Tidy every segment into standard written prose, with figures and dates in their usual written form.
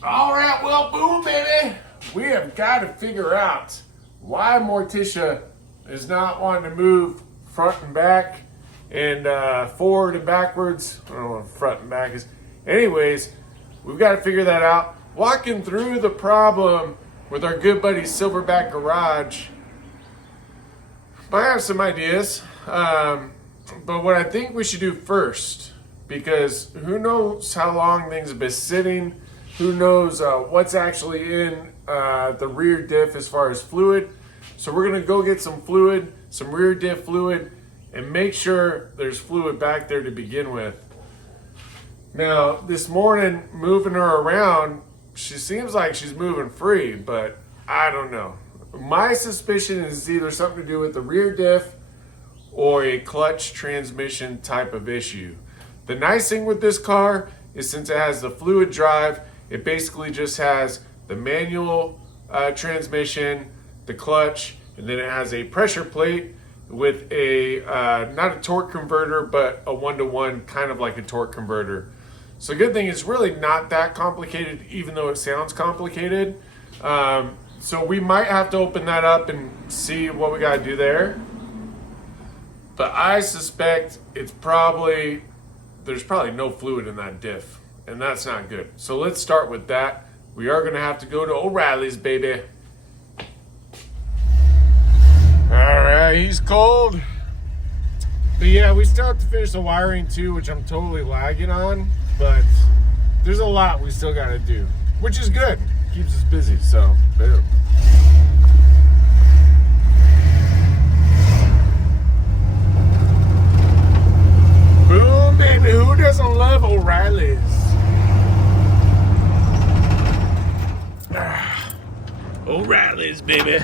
All right, well, boom, baby. We have got to figure out why Morticia is not wanting to move front and back and forward and backwards. I don't know what front and back is. Anyways, we've got to figure that out. Walking through the problem with our good buddy Silverback Garage. I have some ideas, but what I think we should do first, because who knows how long things have been sitting, who knows what's actually in the rear diff as far as fluid. So we're gonna go get some fluid, some rear diff fluid, and make sure there's fluid back there to begin with. Now, this morning, moving her around, she seems like she's moving free, but I don't know. My suspicion is either something to do with the rear diff or a clutch transmission type of issue. The nice thing with this car is since it has the fluid drive, it basically just has the manual transmission, the clutch, and then it has a pressure plate with a, not a torque converter, but a 1-to-1, kind of like a torque converter. So the good thing is really not that complicated, even though it sounds complicated. So we might have to open that up and see what we gotta do there. But I suspect there's probably no fluid in that diff, and that's not good. So let's start with that. We are gonna have to go to O'Reilly's, baby. All right, he's cold. But yeah, we still have to finish the wiring too, which I'm totally lagging on, but there's a lot we still gotta do, which is good. Keeps us busy, so boom. Boom, baby, who doesn't love O'Reilly's? O'Reilly's, baby.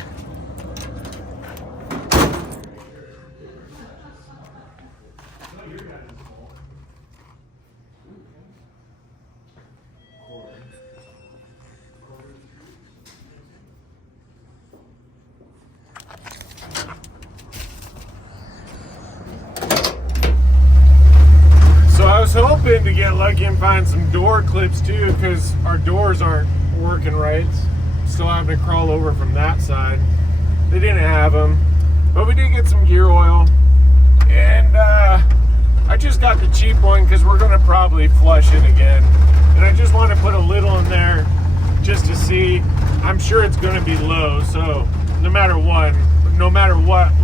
I was hoping to get lucky and find some door clips too, because our doors aren't working right. Still having to crawl over from that side. They didn't have them, but we did get some gear oil, and I just got the cheap one because we're gonna probably flush it again, and I just want to put a little in there just to see. I'm sure it's gonna be low, so no matter what,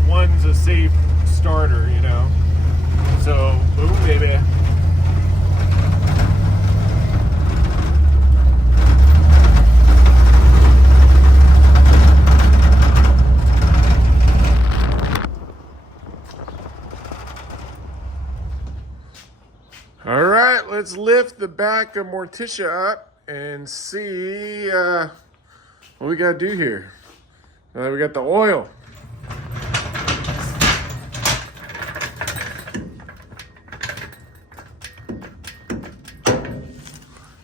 one's a safe starter, you know. So boom, baby. All right, let's lift the back of Morticia up and see what we gotta do here. Now that we got the oil.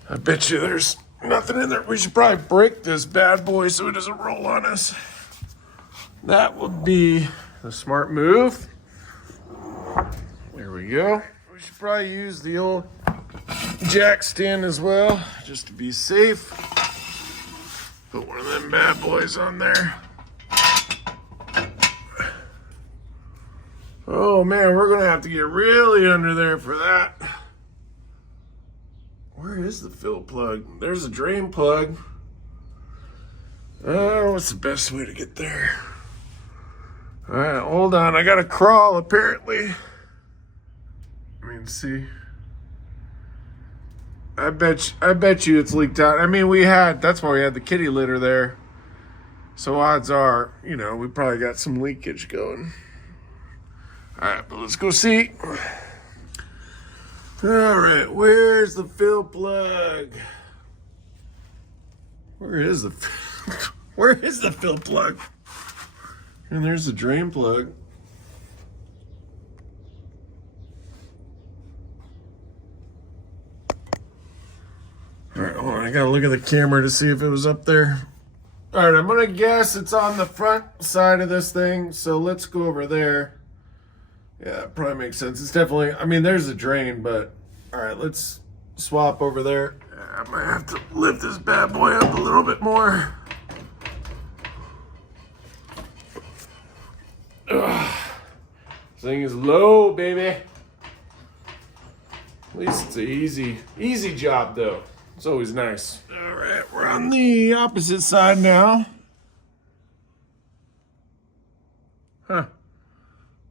I bet you there's nothing in there. We should probably break this bad boy so it doesn't roll on us. That would be a smart move. There we go. We should probably use the old jack stand as well, just to be safe. Put one of them bad boys on there. Oh man, we're gonna have to get really under there for that. Where is the fill plug? There's a drain plug. What's the best way to get there? All right, hold on. I gotta crawl apparently. See, I bet you it's leaked out. I mean, that's why we had the kitty litter there. So odds are, you know, we probably got some leakage going. All right, but let's go see. All right, where's the fill plug? Where is the fill plug? And there's the drain plug. All right, hold on. I gotta look at the camera to see if it was up there. All right, I'm gonna guess it's on the front side of this thing. So let's go over there. Yeah, it probably makes sense. It's definitely, I mean, there's a drain, but all right, let's swap over there. I might have to lift this bad boy up a little bit more. Ugh. This thing is low, baby. At least it's an easy job, though. It's always nice. All right, we're on the opposite side now. Huh.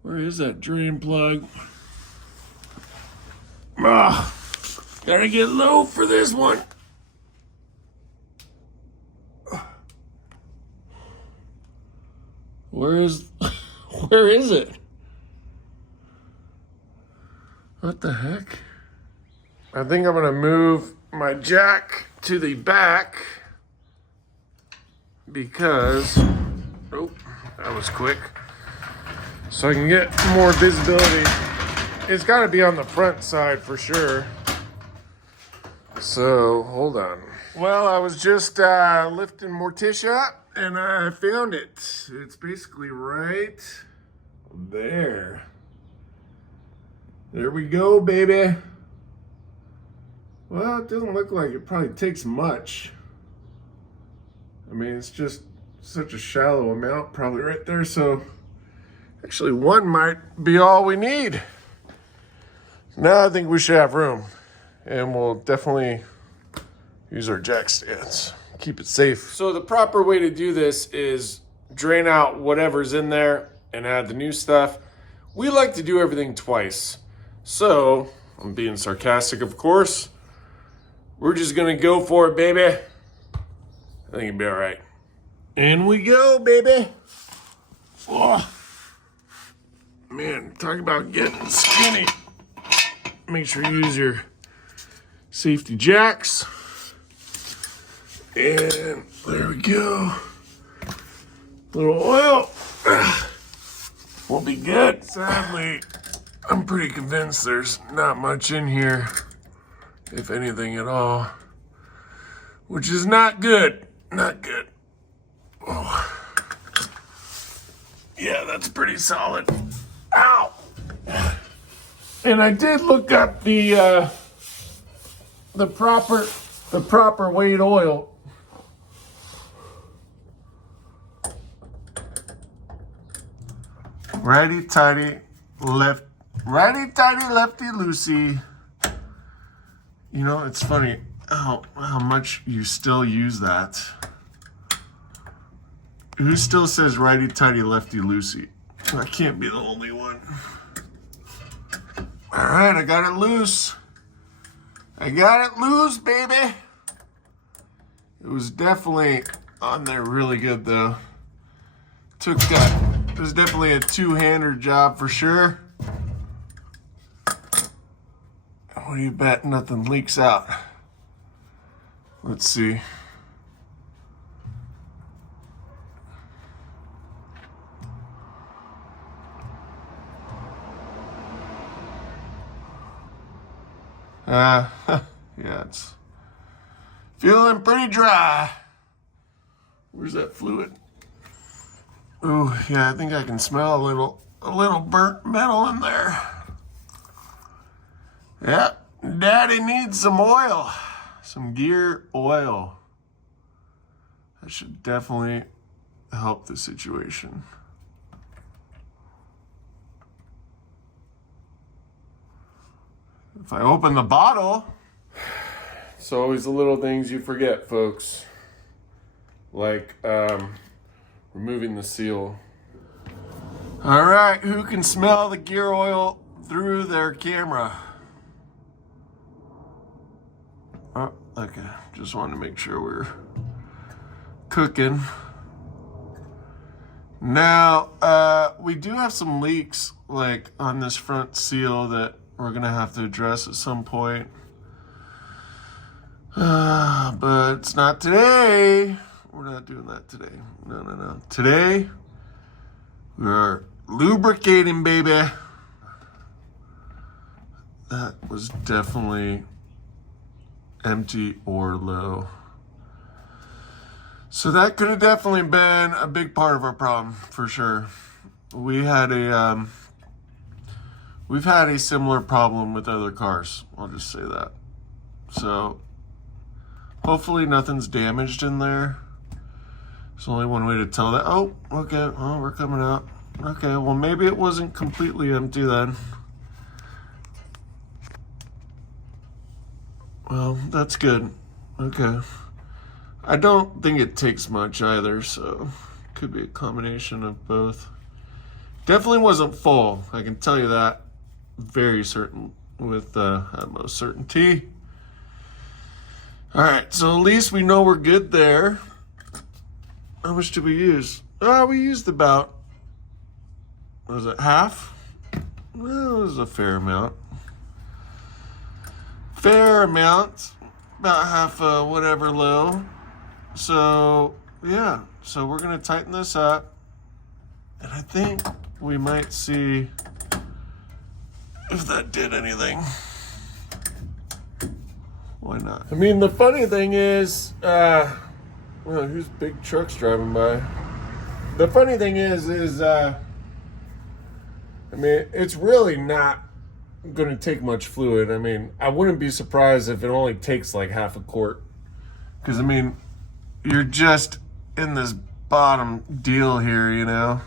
Where is that drain plug? Ah, gotta get low for this one. Where is it? What the heck? I think I'm gonna move my jack to the back because, oh, that was quick. So I can get more visibility. It's gotta be on the front side for sure. So, hold on. Well, I was just lifting Morticia up and I found it. It's basically right there. There we go, baby. Well, it doesn't look like it probably takes much. I mean, it's just such a shallow amount probably right there. So actually one might be all we need. Now I think we should have room, and we'll definitely use our jack stands. Keep it safe. So the proper way to do this is drain out whatever's in there and add the new stuff. We like to do everything twice. So, I'm being sarcastic, of course. We're just gonna go for it, baby. I think it'll be all right. In we go, baby. Oh. Man, talk about getting skinny. Make sure you use your safety jacks. And there we go. Little oil. We'll be good. Sadly, I'm pretty convinced there's not much in here, if anything at all, which is not good. Not good. Oh. Yeah, that's pretty solid. Ow! And I did look up the proper weight oil. Righty-tighty, lefty-loosey. You know, it's funny how much you still use that. Who still says righty-tighty, lefty-loosey? I can't be the only one. All right, I got it loose. I got it loose, baby. It was definitely on there really good, though. It was definitely a two-hander job for sure. What do you bet nothing leaks out? Let's see. Yeah, it's feeling pretty dry. Where's that fluid? Oh, yeah, I think I can smell a little burnt metal in there. Yep, Daddy needs some oil, some gear oil. That should definitely help the situation. If I open the bottle, it's always the little things you forget, folks. Like removing the seal. All right, who can smell the gear oil through their camera? Oh, okay, just wanted to make sure we're cooking. Now, we do have some leaks like on this front seal that we're gonna have to address at some point. But it's not today. We're not doing that today. No. Today, we're lubricating, baby. That was definitely empty or low. So that could have definitely been a big part of our problem, for sure. We've had a similar problem with other cars. I'll just say that. So Hopefully nothing's damaged in there. There's only one way to tell that. Oh, okay. Oh, we're coming out. Okay, well, maybe it wasn't completely empty then. Well, that's good. Okay. I don't think it takes much either, so could be a combination of both. Definitely wasn't full. I can tell you that. Very certain with utmost certainty. All right, so at least we know we're good there. How much did we use? We used about, was it half? Well, it was a fair amount. Fair amount, about half whatever low. So, yeah, so we're gonna tighten this up. And I think we might see if that did anything. Why not? I mean, the funny thing is, well, who's big trucks driving by? The funny thing is, I mean, it's really not going to take much fluid. I mean, I wouldn't be surprised if it only takes like half a quart. Because, I mean, you're just in this bottom deal here, you know?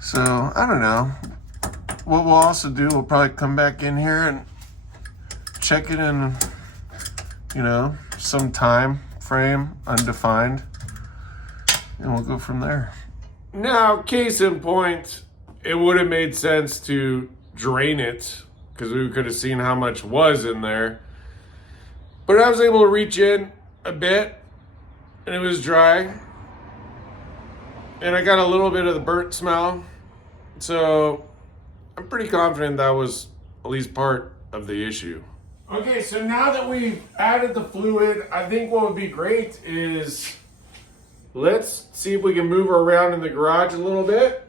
So, I don't know. What we'll also do, we'll probably come back in here and check it in, you know, some time frame, undefined, and we'll go from there. Now, case in point, it would have made sense to drain it because we could have seen how much was in there. But I was able to reach in a bit and it was dry. And I got a little bit of the burnt smell. So I'm pretty confident that was at least part of the issue. Okay, so now that we've added the fluid, I think what would be great is let's see if we can move her around in the garage a little bit.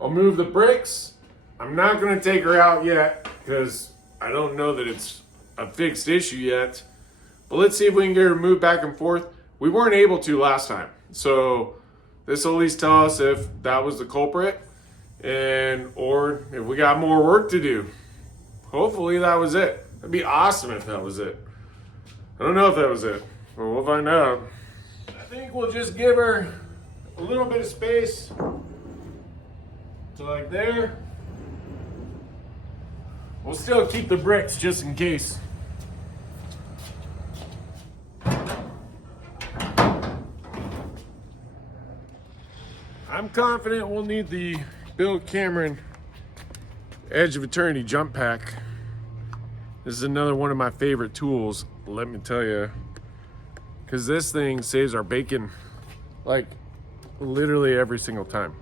I'll move the bricks. I'm not going to take her out yet because I don't know that it's a fixed issue yet. But let's see if we can get her moved back and forth. We weren't able to last time. So this will at least tell us if that was the culprit and or if we got more work to do. Hopefully that was it. It'd be awesome if that was it. I don't know if that was it, but we'll find out. I think we'll just give her a little bit of space to like there. We'll still keep the bricks just in case. I'm confident we'll need the Bill Cameron Edge of Eternity jump pack. This is another one of my favorite tools, let me tell you. Because this thing saves our bacon like literally every single time.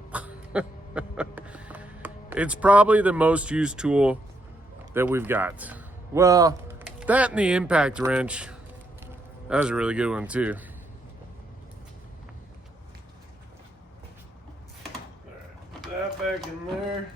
It's probably the most used tool that we've got. Well, that and the impact wrench. That was a really good one too. All right, put that back in there.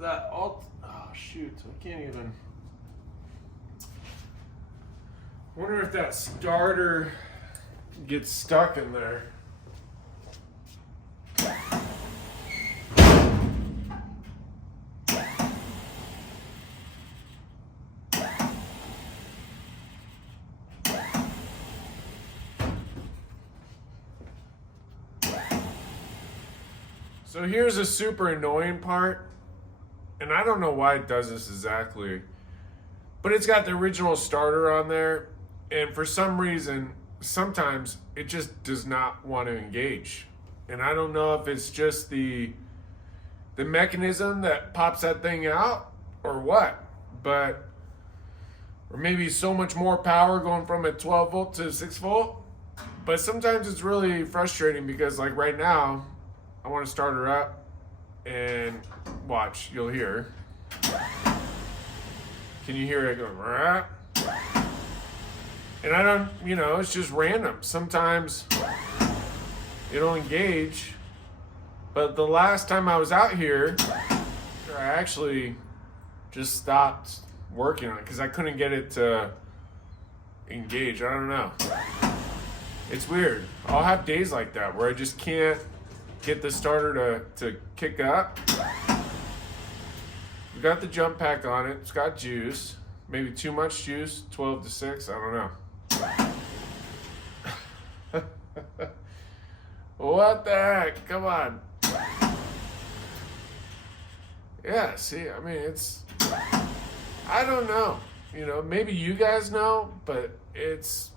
That alt, oh shoot, I can't even. I wonder if that starter gets stuck in there. So here's a super annoying part. And I don't know why it does this exactly, but it's got the original starter on there. And for some reason, sometimes it just does not want to engage. And I don't know if it's just the mechanism that pops that thing out or what, but or maybe so much more power going from a 12 volt to 6 volt. But sometimes it's really frustrating because like right now, I want to start her up and watch, you'll hear. Can you hear it going, rah? And I don't, it's just random. Sometimes it'll engage. But the last time I was out here, I actually just stopped working on it because I couldn't get it to engage. I don't know. It's weird. I'll have days like that where I just can't get the starter to kick up. We got the jump pack on it. It's got juice. Maybe too much juice. 12 to 6. I don't know. What the heck? Come on. Yeah, see, I mean, I don't know. Maybe you guys know, but it's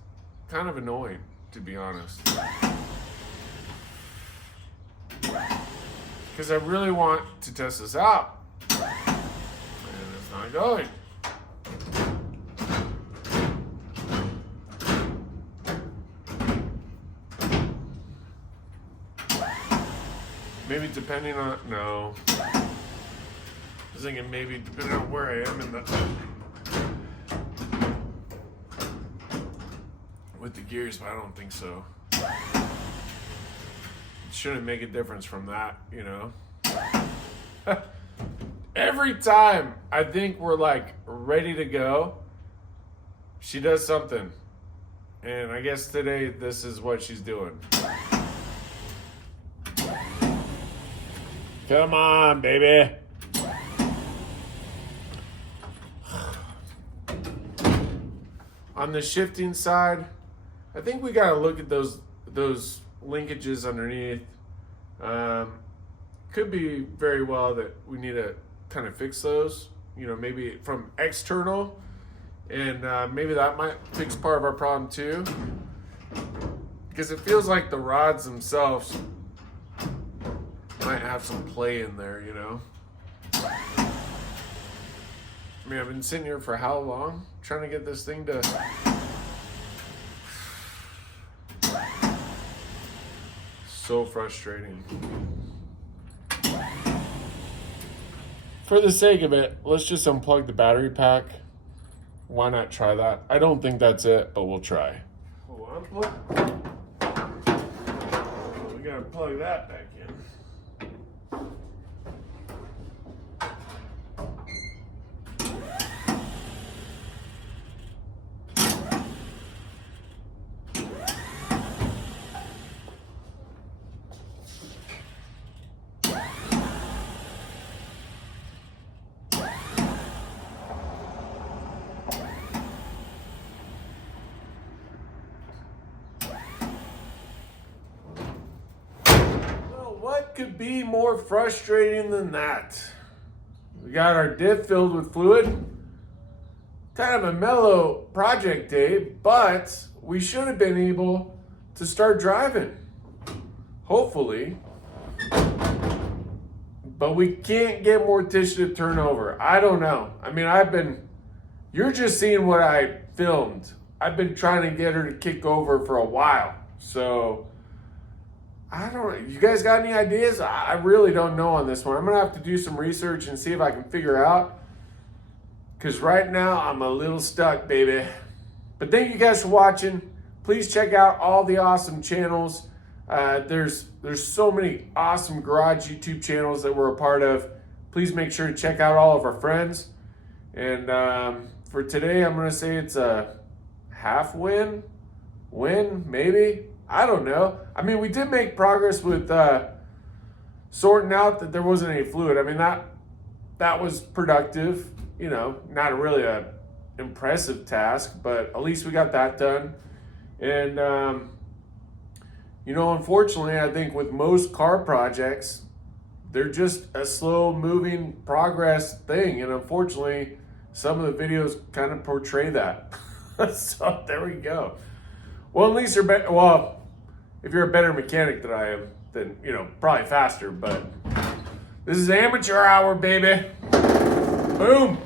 kind of annoying, to be honest. Because I really want to test this out. And it's not going. Maybe depending on, no. I was thinking maybe depending on where I am in with the gears, but I don't think so. It shouldn't make a difference from that, Every time I think we're like ready to go, she does something. And I guess today this is what she's doing. Come on, baby. On the shifting side, I think we gotta look at those linkages underneath. Could be very well that we need to kind of fix those, maybe from external, and maybe that might fix part of our problem too, because it feels like the rods themselves might have some play in there, I mean, I've been sitting here for how long trying to get this thing to so frustrating. For the sake of it, let's just unplug the battery pack. Why not try that? I don't think that's it, but we'll try. Hold on, we gotta plug that back in. What could be more frustrating than that? We got our diff filled with fluid. Kind of a mellow project day, but we should have been able to start driving. Hopefully. But we can't get Morticia to turn over. I don't know. I mean, you're just seeing what I filmed. I've been trying to get her to kick over for a while. So I don't know. You guys got any ideas? I really don't know on this one. I'm going to have to do some research and see if I can figure out. Because right now, I'm a little stuck, baby. But thank you guys for watching. Please check out all the awesome channels. There's so many awesome garage YouTube channels that we're a part of. Please make sure to check out all of our friends. And for today, I'm going to say it's a half win, maybe. I don't know. I mean, we did make progress with sorting out that there wasn't any fluid. I mean, that was productive. Not really a impressive task, but at least we got that done. And unfortunately, I think with most car projects, they're just a slow moving progress thing. And unfortunately, some of the videos kind of portray that. So there we go. Well, at least if you're a better mechanic than I am, then, probably faster. But this is amateur hour, baby. Boom.